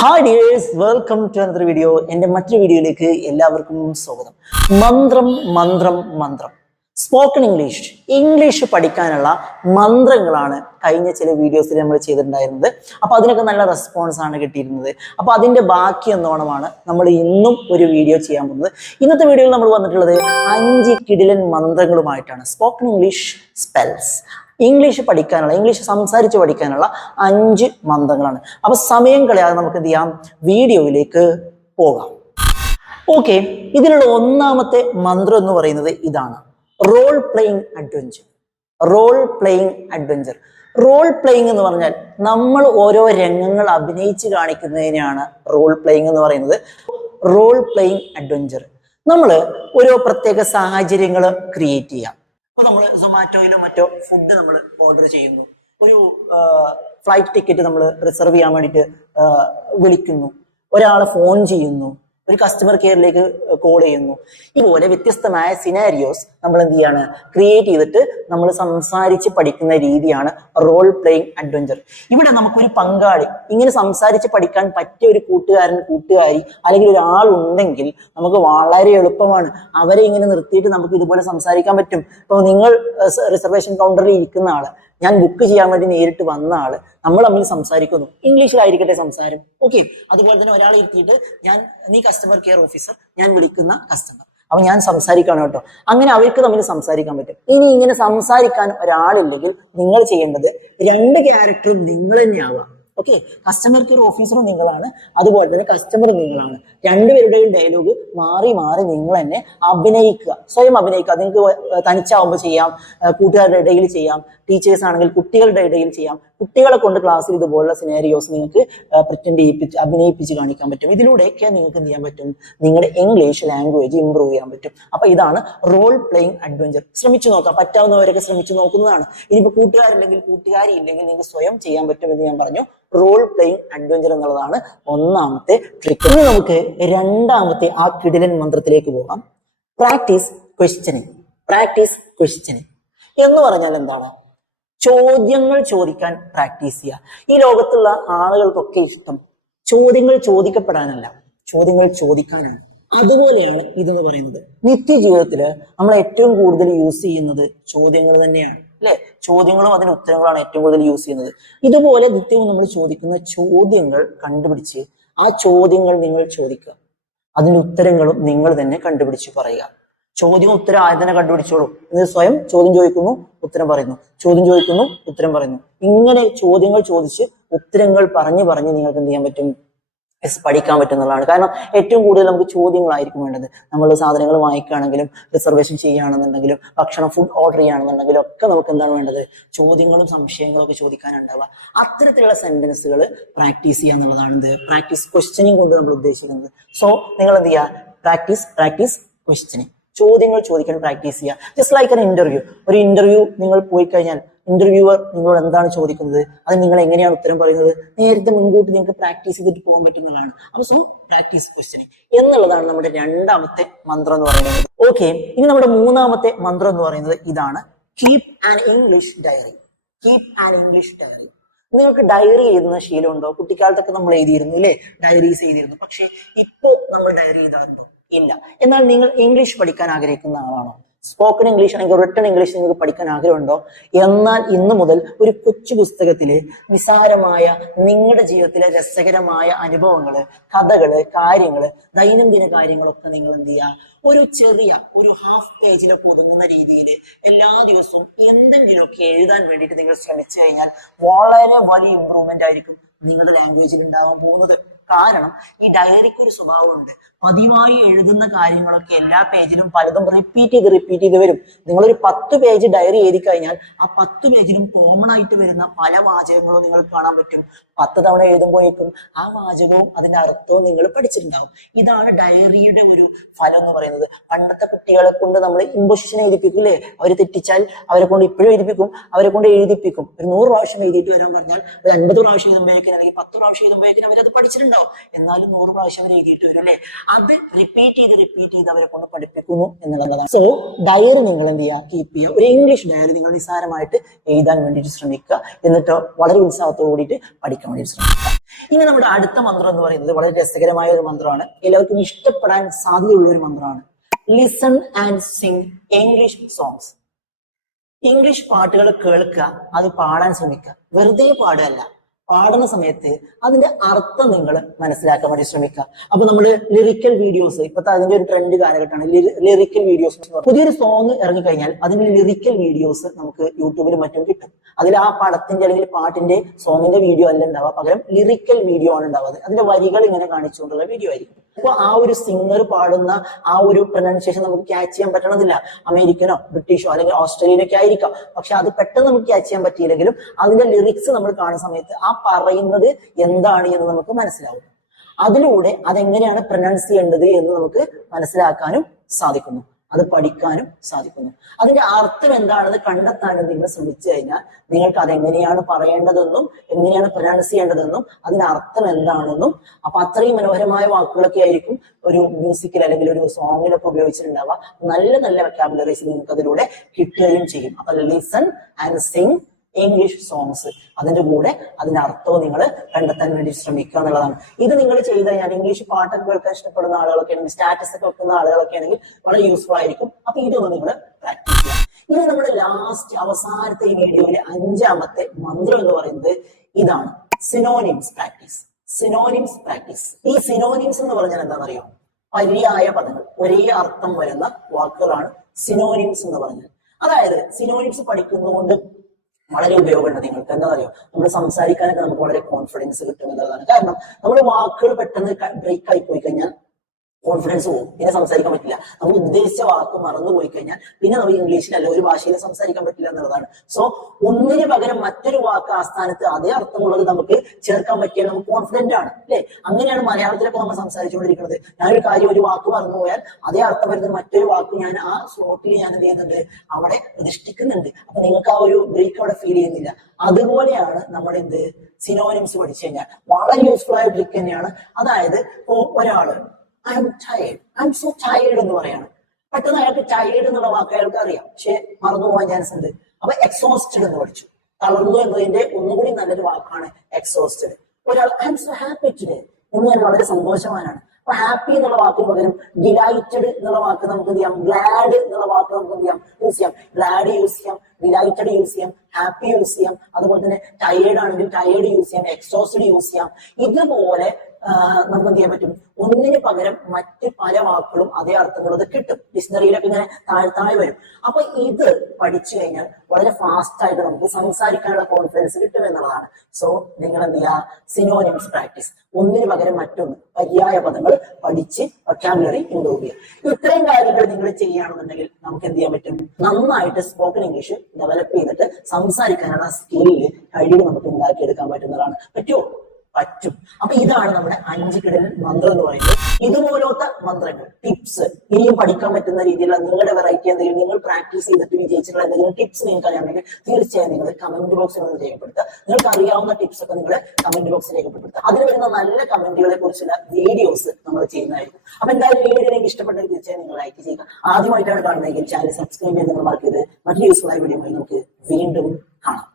Hi dears welcome to another video എന്റെ മറ്റൊരു വീഡിയോയിലേക്ക് എല്ലാവർക്കും സ്വാഗതം. മന്ത്രം മന്ത്രം മന്ത്രം. സ്പോക്കൺ ഇംഗ്ലീഷ് ഇംഗ്ലീഷ് പഠിക്കാനുള്ള മന്ത്രങ്ങളാണ് കഴിഞ്ഞ ചില വീഡിയോസിൽ നമ്മൾ ചെയ്തിട്ടുണ്ടായിരുന്നത്. അപ്പോൾ അതിനൊക്കെ നല്ല റെസ്പോൺസ് ആണ് കിട്ടിയിരുന്നത്. അപ്പോൾ അതിന്റെ ബാക്കി എന്നോണമാണ് നമ്മൾ ഇന്നും ഒരു വീഡിയോ ചെയ്യാൻ പോകുന്നത്. ഇന്നത്തെ വീഡിയോയിൽ നമ്മൾ വന്നിട്ടുള്ളത് അഞ്ച് കിടിലൻ മന്ത്രങ്ങളുമായിട്ടാണ്. സ്പോക്കൺ ഇംഗ്ലീഷ് സ്പെൽസ് ഇംഗ്ലീഷ് പഠിക്കാനുള്ള ഇംഗ്ലീഷ് സംസാരിച്ച് പഠിക്കാനുള്ള അഞ്ച് മന്ത്രങ്ങളാണ് അപ്പൊ സമയം കളയാതെ നമുക്ക് എന്ത് ചെയ്യാം? വീഡിയോയിലേക്ക് പോകാം. ഓക്കെ ഇതിലുള്ള ഒന്നാമത്തെ മന്ത്രം എന്ന് പറയുന്നത് ഇതാണ്. Role playing adventure role playing adventure role playing എന്ന് പറഞ്ഞാൽ നമ്മൾ ഓരോ രംഗങ്ങൾ അഭിനയിച്ച് കാണിക്കുന്നതിനാണ് റോൾ പ്ലേയിങ് എന്ന് പറയുന്നത്. റോൾ പ്ലേയിങ് അഡ്വഞ്ചർ നമ്മൾ ഓരോ പ്രത്യേക സാഹചര്യങ്ങൾ ക്രിയേറ്റ് ചെയ്യാം. ഇപ്പൊ നമ്മൾ സൊമാറ്റോയിലോ മറ്റോ ഫുഡ് നമ്മൾ ഓർഡർ ചെയ്യുന്നു. ഒരു ഫ്ലൈറ്റ് ടിക്കറ്റ് നമ്മൾ റിസർവ് ചെയ്യാൻ വേണ്ടിയിട്ട് വിളിക്കുന്നു. ഒരാളെ ഫോൺ ചെയ്യുന്നു. ഒരു കസ്റ്റമർ കെയറിലേക്ക് കോൾ ചെയ്യുന്നു. ഇതുപോലെ വ്യത്യസ്തമായ സിനാരിയോസ് നമ്മൾ എന്ത് ചെയ്യാണ്? ക്രിയേറ്റ് ചെയ്തിട്ട് നമ്മൾ സംസാരിച്ച് പഠിക്കുന്ന രീതിയാണ് റോൾ പ്ലേയിങ് അഡ്വഞ്ചർ ഇവിടെ നമുക്കൊരു പങ്കാളി. ഇങ്ങനെ സംസാരിച്ച് പഠിക്കാൻ പറ്റിയ ഒരു കൂട്ടുകാരൻ കൂട്ടുകാരി അല്ലെങ്കിൽ ഒരാളുണ്ടെങ്കിൽ നമുക്ക് വളരെ എളുപ്പമാണ്. അവരെ ഇങ്ങനെ നിർത്തിയിട്ട് നമുക്ക് ഇതുപോലെ സംസാരിക്കാൻ പറ്റും. ഇപ്പോൾ നിങ്ങൾ റിസർവേഷൻ കൗണ്ടറിൽ ഇരിക്കുന്ന ആൾ. ഞാൻ ബുക്ക് ചെയ്യാൻ വേണ്ടി നേരിട്ട് വന്ന ആൾ നമ്മൾ തമ്മിൽ സംസാരിക്കുന്നു. ഇംഗ്ലീഷിലായിരിക്കട്ടെ സംസാരം. ഓക്കെ അതുപോലെ തന്നെ ഒരാളെ ഇരുത്തിയിട്ട് ഞാൻ നീ കസ്റ്റമർ കെയർ ഓഫീസർ ഞാൻ വിളിക്കുന്ന കസ്റ്റമർ അപ്പൊ ഞാൻ സംസാരിക്കണം കേട്ടോ. അങ്ങനെ അവർക്ക് തമ്മിൽ സംസാരിക്കാൻ പറ്റും. ഇനി ഇങ്ങനെ സംസാരിക്കാൻ ഒരാളില്ലെങ്കിൽ നിങ്ങൾ ചെയ്യേണ്ടത് രണ്ട് ക്യാരക്ടറും നിങ്ങൾ തന്നെ ആവാം ഓക്കെ കസ്റ്റമർക്ക് ഒരു ഓഫീസർ നിങ്ങളാണ്. അതുപോലെ തന്നെ കസ്റ്റമർ നിങ്ങളാണ്. രണ്ടുപേരുടെയും ഡയലോഗ് മാറി മാറി നിങ്ങൾ തന്നെ അഭിനയിക്കുക. സ്വയം അഭിനയിക്കുക. നിങ്ങൾക്ക് തനിച്ചാവുമ്പോൾ ചെയ്യാം. കൂട്ടുകാരുടെ ഇടയിൽ ചെയ്യാം. ടീച്ചേഴ്സ് ആണെങ്കിൽ കുട്ടികളുടെ ഇടയിൽ ചെയ്യാം. കുട്ടികളെ കൊണ്ട് ക്ലാസ്സിൽ ഇതുപോലുള്ള സിനാരിയോസ് നിങ്ങൾക്ക് പ്രിറ്റൻഡ് ചെയ്യിപ്പിച്ച് അഭിനയിപ്പിച്ച് കാണിക്കാൻ പറ്റും. ഇതിലൂടെയൊക്കെ നിങ്ങൾക്ക് എന്ത് ചെയ്യാൻ പറ്റും? നിങ്ങളുടെ ഇംഗ്ലീഷ് ലാംഗ്വേജ് ഇമ്പ്രൂവ് ചെയ്യാൻ പറ്റും. അപ്പൊ ഇതാണ് റോൾ പ്ലേയിങ് അഡ്വഞ്ചർ ശ്രമിച്ചു നോക്കാം. പറ്റാവുന്നവരൊക്കെ ശ്രമിച്ചു നോക്കുന്നതാണ്. ഇനിയിപ്പോൾ കൂട്ടുകാരില്ലെങ്കിൽ കൂട്ടുകാരി ഇല്ലെങ്കിൽ നിങ്ങൾക്ക് സ്വയം ചെയ്യാൻ പറ്റുമെന്ന് ഞാൻ പറഞ്ഞു. റോൾ പ്ലേയിങ് അഡ്വഞ്ചർ എന്നുള്ളതാണ് ഒന്നാമത്തെ ട്രിക്ക് ഇനി നമുക്ക് രണ്ടാമത്തെ ആ കിടിലൻ മന്ത്രത്തിലേക്ക് പോകാം. പ്രാക്ടീസ് ക്വസ്റ്റ്യനിങ് പ്രാക്ടീസ് ക്വസ്റ്റ്യനിങ് എന്ന് പറഞ്ഞാൽ എന്താണ്? ചോദ്യങ്ങൾ ചോദിക്കാൻ പ്രാക്ടീസ് ചെയ്യുക. ഈ ലോകത്തുള്ള ആളുകൾക്കൊക്കെ ഇഷ്ടം ചോദ്യങ്ങൾ ചോദിക്കപ്പെടാനല്ല ചോദ്യങ്ങൾ ചോദിക്കാനാണ്. അതുപോലെയാണ് ഇതെന്ന് പറയുന്നത്. നിത്യജീവിതത്തിൽ നമ്മൾ ഏറ്റവും കൂടുതൽ യൂസ് ചെയ്യുന്നത് ചോദ്യങ്ങൾ തന്നെയാണ് അല്ലെ? ചോദ്യങ്ങളും അതിന്റെ ഉത്തരങ്ങളാണ് ഏറ്റവും കൂടുതൽ യൂസ് ചെയ്യുന്നത്. ഇതുപോലെ നിത്യവും നമ്മൾ ചോദിക്കുന്ന ചോദ്യങ്ങൾ കണ്ടുപിടിച്ച് ആ ചോദ്യങ്ങൾ നിങ്ങൾ ചോദിക്കുക. അതിന്റെ ഉത്തരങ്ങളും നിങ്ങൾ തന്നെ കണ്ടുപിടിച്ച് പറയുക. ചോദ്യം ഉത്തരം ആദ്യം തന്നെ കണ്ടുപിടിച്ചോളൂ. എന്ന് സ്വയം ചോദ്യം ചോദിക്കുന്നു ഉത്തരം പറയുന്നു. ചോദ്യം ചോദിക്കുന്നു ഉത്തരം പറയുന്നു. ഇങ്ങനെ ചോദ്യങ്ങൾ ചോദിച്ച് ഉത്തരങ്ങൾ പറഞ്ഞു പറഞ്ഞ് നിങ്ങൾക്ക് എന്ത് ചെയ്യാൻ പറ്റും? എസ് പഠിക്കാൻ പറ്റുന്നതാണ് കാരണം ഏറ്റവും കൂടുതൽ നമുക്ക് ചോദ്യങ്ങളായിരിക്കും വേണ്ടത്. നമ്മൾ സാധനങ്ങൾ വാങ്ങിക്കുകയാണെങ്കിലും റിസർവേഷൻ ചെയ്യുകയാണെന്നുണ്ടെങ്കിലും ഭക്ഷണം ഫുഡ് ഓർഡർ ചെയ്യുകയാണെന്നുണ്ടെങ്കിലും ഒക്കെ നമുക്ക് എന്താണ് വേണ്ടത്? ചോദ്യങ്ങളും സംശയങ്ങളും ഒക്കെ ചോദിക്കാനുണ്ടാവുക. അത്തരത്തിലുള്ള സെന്റൻസുകൾ പ്രാക്ടീസ് ചെയ്യുക എന്നുള്ളതാണ് ഇത്. പ്രാക്ടീസ് ക്വസ്റ്റ്യനിങ് കൊണ്ട് നമ്മൾ ഉദ്ദേശിക്കുന്നത്. സോ നിങ്ങൾ എന്ത് ചെയ്യുക? പ്രാക്ടീസ് പ്രാക്ടീസ് ക്വസ്റ്റ്യനിങ് ചോദ്യങ്ങൾ ചോദിക്കാൻ പ്രാക്ടീസ് ചെയ്യുക ജസ്റ്റ് ലൈക്ക് എൻ ഇന്റർവ്യൂ ഒരു ഇന്റർവ്യൂ നിങ്ങൾ പോയി കഴിഞ്ഞാൽ ഇന്റർവ്യൂവർ നിങ്ങളോട് എന്താണ് ചോദിക്കുന്നത്? അത് നിങ്ങൾ എങ്ങനെയാണ് ഉത്തരം പറയുന്നത്? നേരത്തെ മുൻകൂട്ടി നിങ്ങൾക്ക് പ്രാക്ടീസ് ചെയ്തിട്ട് പോകാൻ പറ്റുന്നതാണ്. അപ്പൊ സോ പ്രാക്ടീസ് ക്വസ്റ്റ്യനിങ് എന്നുള്ളതാണ് നമ്മുടെ രണ്ടാമത്തെ മന്ത്രം എന്ന് പറയുന്നത്. ഓക്കെ ഇനി നമ്മുടെ മൂന്നാമത്തെ മന്ത്രം എന്ന് പറയുന്നത് ഇതാണ് keep an English diary keep an English diary നിങ്ങൾക്ക് ഡയറി എഴുതുന്ന ശീലമുണ്ടോ കുട്ടിക്കാലത്തൊക്കെ നമ്മൾ എഴുതിയിരുന്നു അല്ലേ? ഡയറീസ് എഴുതിയിരുന്നു. പക്ഷെ ഇപ്പോ നമ്മൾ ഡയറി എഴുതാറുണ്ടോ? ഇല്ല. എന്നാൽ നിങ്ങൾ ഇംഗ്ലീഷ് പഠിക്കാൻ ആഗ്രഹിക്കുന്ന ആളാണോ? സ്പോക്കൺ ഇംഗ്ലീഷ് അല്ലെങ്കിൽ റിട്ടൺ ഇംഗ്ലീഷ് നിങ്ങൾക്ക് പഠിക്കാൻ ആഗ്രഹമുണ്ടോ? എന്നാൽ ഇന്നു മുതൽ ഒരു കൊച്ചു പുസ്തകത്തിലെ നിസാരമായ നിങ്ങളുടെ ജീവിതത്തിലെ രസകരമായ അനുഭവങ്ങൾ കഥകൾ കാര്യങ്ങൾ ദൈനംദിന കാര്യങ്ങളൊക്കെ നിങ്ങൾ എന്ത് ചെയ്യുക? ഒരു ചെറിയ ഒരു ഹാഫ് പേജിലൊക്കെ ഒതുങ്ങുന്ന രീതിയിൽ എല്ലാ ദിവസവും എന്തെങ്കിലുമൊക്കെ എഴുതാൻ വേണ്ടിയിട്ട് നിങ്ങൾ ശ്രമിച്ചു കഴിഞ്ഞാൽ വളരെ വലിയ ഇമ്പ്രൂവ്മെന്റ് ആയിരിക്കും നിങ്ങളുടെ ലാംഗ്വേജിൽ ഉണ്ടാവാൻ പോകുന്നത്. കാരണം ഈ ഡയറിക്ക് ഒരു സ്വഭാവമുണ്ട്. പതിവായി എഴുതുന്ന കാര്യങ്ങളൊക്കെ എല്ലാ പേജിലും പലതും റിപ്പീറ്റ് ചെയ്ത് റിപ്പീറ്റ് ചെയ്ത് വരും. നിങ്ങളൊരു പത്ത് പേജ് ഡയറി എഴുതി കഴിഞ്ഞാൽ ആ പത്ത് പേജിലും കോമൺ ആയിട്ട് വരുന്ന പല വാചകങ്ങളും നിങ്ങൾ കാണാൻ പറ്റും. പത്ത് തവണ എഴുതുമ്പോഴേക്കും ആ വാചകവും അതിന്റെ അർത്ഥവും നിങ്ങൾ പഠിച്ചിട്ടുണ്ടാവും. ഇതാണ് ഡയറിയുടെ ഒരു ഫലം എന്ന് പറയുന്നത്. പണ്ടത്തെ കുട്ടികളെ കൊണ്ട് നമ്മൾ ഇമ്പോസിഷൻ എഴുതിപ്പിക്കില്ലേ? അവർ തെറ്റിച്ചാൽ അവരെ കൊണ്ട് ഇപ്പോഴും എഴുതിപ്പിക്കും അവരെ കൊണ്ട് എഴുതിപ്പിക്കും. ഒരു നൂറ് പ്രാവശ്യം എഴുതിയിട്ട് വരാൻ പറഞ്ഞാൽ ഒരു അൻപത് പ്രാവശ്യം എഴുതുമ്പോഴേക്കും അല്ലെങ്കിൽ പത്ത് പ്രാവശ്യം എഴുതുമ്പോഴേക്കും അവരത് പഠിച്ചിട്ടുണ്ടാവും. കേട്ടോ എന്നാലും നൂറ് പ്രാവശ്യം അവർ എഴുതിയിട്ട് വരും അല്ലെ? അത് റിപ്പീറ്റ് ചെയ്ത് റിപ്പീറ്റ് ചെയ്ത് അവരെ കൊണ്ട് പഠിപ്പിക്കുന്നു എന്നുള്ളതാണ്. സോ ഡയറി നിങ്ങൾ എന്ത് ചെയ്യുക? കീപ്പ് ചെയ്യുക. ഒരു ഇംഗ്ലീഷ് ഡയറി നിങ്ങൾ നിസ്സാരമായിട്ട് എഴുതാൻ വേണ്ടിയിട്ട് ശ്രമിക്കുക. എന്നിട്ട് വളരെ ഉത്സാഹത്തോടു കൂടിയിട്ട് പഠിക്കാൻ വേണ്ടി ശ്രമിക്കുക. ഇനി നമ്മുടെ അടുത്ത മന്ത്രം എന്ന് പറയുന്നത് വളരെ രസകരമായ ഒരു മന്ത്രമാണ്. എല്ലാവർക്കും ഇഷ്ടപ്പെടാൻ സാധ്യതയുള്ള ഒരു മന്ത്രമാണ്. Listen and sing English songs English പാട്ടുകൾ കേൾക്കുക. അത് പാടാൻ ശ്രമിക്കുക. വെറുതെ പാടുകയല്ല. പാടുന്ന സമയത്ത് അതിന്റെ അർത്ഥം നിങ്ങൾ മനസ്സിലാക്കാൻ വേണ്ടി ശ്രമിക്കുക. അപ്പൊ നമ്മൾ ലിറിക്കൽ വീഡിയോസ് ഇപ്പത്തെ അതിന്റെ ഒരു ട്രെൻഡ് കാലഘട്ടമാണ് ലിറിക്കൽ വീഡിയോസ് പുതിയൊരു സോങ് ഇറങ്ങിക്കഴിഞ്ഞാൽ അതിന്റെ ലിറിക്കൽ വീഡിയോസ് നമുക്ക് യൂട്യൂബിൽ മറ്റും കിട്ടും. അതിൽ ആ പടത്തിന്റെ അല്ലെങ്കിൽ പാട്ടിന്റെ സോങ്ങിന്റെ വീഡിയോ അല്ല ഉണ്ടാവുക. പകരം ലിറിക്കൽ വീഡിയോ ആണ് ഉണ്ടാവുക. അതിന്റെ വരികൾ ഇങ്ങനെ കാണിച്ചുകൊണ്ടുള്ള വീഡിയോ ആയിരിക്കും. അപ്പൊ ആ ഒരു സിംഗർ പാടുന്ന ആ ഒരു പ്രൊനൗൺസിയേഷൻ നമുക്ക് ക്യാച്ച് ചെയ്യാൻ പറ്റണമെന്നില്ല അമേരിക്കനോ ബ്രിട്ടീഷോ അല്ലെങ്കിൽ ഓസ്ട്രേലിയനൊക്കെ ആയിരിക്കാം. പക്ഷെ അത് പെട്ടെന്ന് നമുക്ക് ക്യാച്ച് ചെയ്യാൻ പറ്റിയില്ലെങ്കിലും അതിന്റെ ലിറിക്സ് നമ്മൾ കാണുന്ന സമയത്ത് ആ പറയുന്നത് എന്താണ് എന്ന് നമുക്ക് മനസ്സിലാവും. അതിലൂടെ അതെങ്ങനെയാണ് പ്രൊനൗൺസ് ചെയ്യേണ്ടത് എന്ന് നമുക്ക് മനസ്സിലാക്കാനും സാധിക്കുന്നു. അത് പഠിക്കാനും സാധിക്കുന്നു. അതിന്റെ അർത്ഥം എന്താണെന്ന് കണ്ടെത്താനും നിങ്ങൾ ശ്രമിച്ചു കഴിഞ്ഞാൽ നിങ്ങൾക്ക് അത് എങ്ങനെയാണ് പറയേണ്ടതെന്നും എങ്ങനെയാണ് പ്രൊനൗൺസ് ചെയ്യേണ്ടതെന്നും അതിന്റെ അർത്ഥം എന്താണെന്നും അപ്പൊ അത്രയും മനോഹരമായ വാക്കുകളൊക്കെ ആയിരിക്കും ഒരു മ്യൂസിക്കിൽ അല്ലെങ്കിൽ ഒരു സോങ്ങിലൊക്കെ ഉപയോഗിച്ചിട്ടുണ്ടാവുക. നല്ല നല്ല വെക്കാബുലറീസ് നിങ്ങൾക്ക് അതിലൂടെ കിട്ടുകയും ചെയ്യും. അപ്പൊ listen and sing English songs അതിന്റെ കൂടെ അതിന്റെ അർത്ഥവും നിങ്ങൾ കണ്ടെത്താൻ വേണ്ടി ശ്രമിക്കുക എന്നുള്ളതാണ്. ഇത് നിങ്ങൾ ചെയ്ത് കഴിഞ്ഞാൽ ഇംഗ്ലീഷ് പാട്ടൊക്കെ കേൾക്കാൻ ഇഷ്ടപ്പെടുന്ന ആളുകളൊക്കെ ആണെങ്കിൽ സ്റ്റാറ്റസ് ഒക്കെ വെക്കുന്ന ആളുകളൊക്കെ ആണെങ്കിൽ വളരെ യൂസ്ഫുൾ ആയിരിക്കും. അപ്പൊ ഇതൊന്ന് നിങ്ങൾ പ്രാക്ടീസ് ചെയ്യുക. ഇനി നമ്മുടെ ലാസ്റ്റ് അവസാനത്തെ ഈ വീഡിയോയിലെ അഞ്ചാമത്തെ മന്ത്രം എന്ന് പറയുന്നത് ഇതാണ്. സിനോനിംസ് പ്രാക്ടീസ് സിനോനിംസ് പ്രാക്ടീസ് ഈ സിനോനിംസ് എന്ന് പറഞ്ഞാൽ എന്താണെന്നറിയോ? പര്യായ പദങ്ങൾ. ഒരേ അർത്ഥം വരുന്ന വാക്കുകളാണ് സിനോനിംസ് എന്ന് പറഞ്ഞാൽ. അതായത് സിനോനിംസ് പഠിക്കുന്നതുകൊണ്ട് വളരെ ഉപയോഗമുണ്ട് നിങ്ങൾക്ക്. എന്താ പറയുക നമ്മൾ സംസാരിക്കാനൊക്കെ നമുക്ക് വളരെ കോൺഫിഡൻസ് കിട്ടും എന്നുള്ളതാണ്. കാരണം നമ്മുടെ വാക്കുകൾ പെട്ടെന്ന് ബ്രേക്ക് ആയി പോയി കഴിഞ്ഞാൽ കോൺഫിഡൻസ് പോകും പിന്നെ സംസാരിക്കാൻ പറ്റില്ല. നമ്മൾ ഉദ്ദേശിച്ച വാക്ക് മറന്നു പോയി കഴിഞ്ഞാൽ പിന്നെ നമുക്ക് ഇംഗ്ലീഷിലല്ല ഒരു ഭാഷയിൽ സംസാരിക്കാൻ പറ്റില്ല എന്നുള്ളതാണ്. സോ ഒന്നിന് പകരം മറ്റൊരു വാക്ക് ആ സ്ഥാനത്ത് അതേ അർത്ഥമുള്ളത് നമുക്ക് ചേർക്കാൻ പറ്റിയാൽ നമുക്ക് കോൺഫിഡന്റ് ആണ് അല്ലെ? അങ്ങനെയാണ് മലയാളത്തിലൊക്കെ നമ്മൾ സംസാരിച്ചുകൊണ്ടിരിക്കുന്നത്. ഞാനൊരു കാര്യം ഒരു വാക്ക് മറന്നു പോയാൽ അതേ അർത്ഥം വരുന്ന മറ്റൊരു വാക്ക് ഞാൻ ആ സ്ലോട്ടിൽ ഞാൻ എന്ത് ചെയ്യുന്നുണ്ട്? അവിടെ പ്രതിഷ്ഠിക്കുന്നുണ്ട്. അപ്പൊ നിങ്ങൾക്ക് ആ ഒരു ബ്രേക്ക് അവിടെ ഫീൽ ചെയ്യുന്നില്ല. അതുപോലെയാണ് നമ്മൾ എന്ത്? സിനോനിംസ് പഠിച്ചു കഴിഞ്ഞാൽ. വളരെ യൂസ്ഫുൾ ആയ ട്രിക്ക് തന്നെയാണ്. അതായത് ഇപ്പോ ഒരാൾ I'm tired I'm so tired എന്ന് പറയാണ്. പെട്ടെന്ന് അയാൾക്ക് ടയേർഡ് എന്നുള്ള വാക്ക് അയാൾക്ക് അറിയാം. പക്ഷെ മറന്നു പോകാൻ ചാൻസ് ഉണ്ട്. അപ്പൊ എക്സോസ്റ്റഡ് എന്ന് പഠിച്ചു തളർന്നു എന്നതിന്റെ ഒന്നുകൂടി നല്ലൊരു വാക്കാണ് എക്സോസ്റ്റഡ് ഒരാൾ I am so happy today എന്ന് ഞാൻ വളരെ സന്തോഷവാനാണ്. അപ്പൊ ഹാപ്പി എന്നുള്ള വാക്കിന് പകരം ഡിലൈറ്റഡ് എന്നുള്ള വാക്ക് നമുക്ക് എന്ത് ചെയ്യാം? ഗ്ലാഡ് എന്നുള്ള വാക്ക് നമുക്ക് എന്ത് ചെയ്യാം? യൂസ് ചെയ്യാം. ഗ്ലാഡ് യൂസ് ചെയ്യാം. ഡിലൈറ്റഡ് യൂസ് ചെയ്യാം. ഹാപ്പി യൂസ് ചെയ്യാം. അതുപോലെ തന്നെ ടയേർഡ് ആണെങ്കിൽ ടയേർഡ് യൂസ് ചെയ്യാം. എക്സോസ്റ്റഡ് യൂസ് ചെയ്യാം. ഇതുപോലെ നമുക്ക് എന്ത് ചെയ്യാൻ പറ്റും? ഒന്നിന് പകരം മറ്റ് പല വാക്കുകളും അതേ അർത്ഥമുള്ളത് കിട്ടും. ഡിക്ഷണറിയിലൊക്കെ ഇങ്ങനെ താഴ്ത്താഴെ താഴെ വരും. അപ്പൊ ഇത് പഠിച്ചു കഴിഞ്ഞാൽ വളരെ ഫാസ്റ്റ് ആയിട്ട് നമുക്ക് സംസാരിക്കാനുള്ള കോൺഫിഡൻസ് കിട്ടും എന്നുള്ളതാണ്. സോ നിങ്ങൾ എന്ത് ചെയ്യുക? സിനോനിംസ് പ്രാക്ടീസ് ഒന്നിന് പകരം മറ്റൊന്ന്. പര്യായ പദങ്ങൾ പഠിച്ച് വൊക്കാബുലറി ഇമ്പ്രൂവ് ചെയ്യുക. ഇത്രയും കാര്യങ്ങൾ നിങ്ങൾ ചെയ്യുകയാണെന്നുണ്ടെങ്കിൽ നമുക്ക് എന്ത് ചെയ്യാൻ പറ്റും? നന്നായിട്ട് സ്പോക്കൺ ഇംഗ്ലീഷ് ഡെവലപ്പ് ചെയ്തിട്ട് സംസാരിക്കാനുള്ള സ്കില്ല് കഴിവ് നമുക്ക് ഉണ്ടാക്കിയെടുക്കാൻ പറ്റുന്നതാണ്. പറ്റുമോ പറ്റും. അപ്പൊ ഇതാണ് നമ്മുടെ അഞ്ച് കിടൽ മന്ത്രം എന്ന് പറയുന്നത്. ഇതുപോലത്തെ മന്ത്രങ്ങൾ ടിപ്സ് ഇനിയും പഠിക്കാൻ പറ്റുന്ന രീതിയിലുള്ള നിങ്ങളുടെ വെറൈറ്റി എന്തെങ്കിലും നിങ്ങൾ പ്രാക്ടീസ് ചെയ്തിട്ട് വിജയിച്ചിട്ടുള്ള എന്തെങ്കിലും ടിപ്സ് നിങ്ങൾക്ക് അറിയാമെങ്കിൽ തീർച്ചയായും നിങ്ങൾ കമന്റ് ബോക്സിൽ ഒന്ന് രേഖപ്പെടുത്തുക. നിങ്ങൾക്ക് അറിയാവുന്ന ടിപ്സ് ഒക്കെ നിങ്ങൾ കമന്റ് ബോക്സിൽ രേഖപ്പെടുത്തുക. അതിന് വരുന്ന നല്ല കമന്റുകളെ കുറിച്ചുള്ള വീഡിയോസ് നമ്മൾ ചെയ്യുന്നതായിരിക്കും. അപ്പൊ എന്തായാലും വീഡിയോ നിങ്ങൾക്ക് ഇഷ്ടപ്പെട്ടെങ്കിൽ തീർച്ചയായും നിങ്ങൾ ലൈക്ക് ചെയ്യുക. ആദ്യമായിട്ടാണ് കാണുന്നതെങ്കിൽ ചാനൽ സബ്സ്ക്രൈബ് ചെയ്ത് നിങ്ങൾ മറക്കരുത്. മറ്റൊരു യൂസ്ഫുൾ ആയ വീഡിയോ നമുക്ക് വീണ്ടും കാണാം.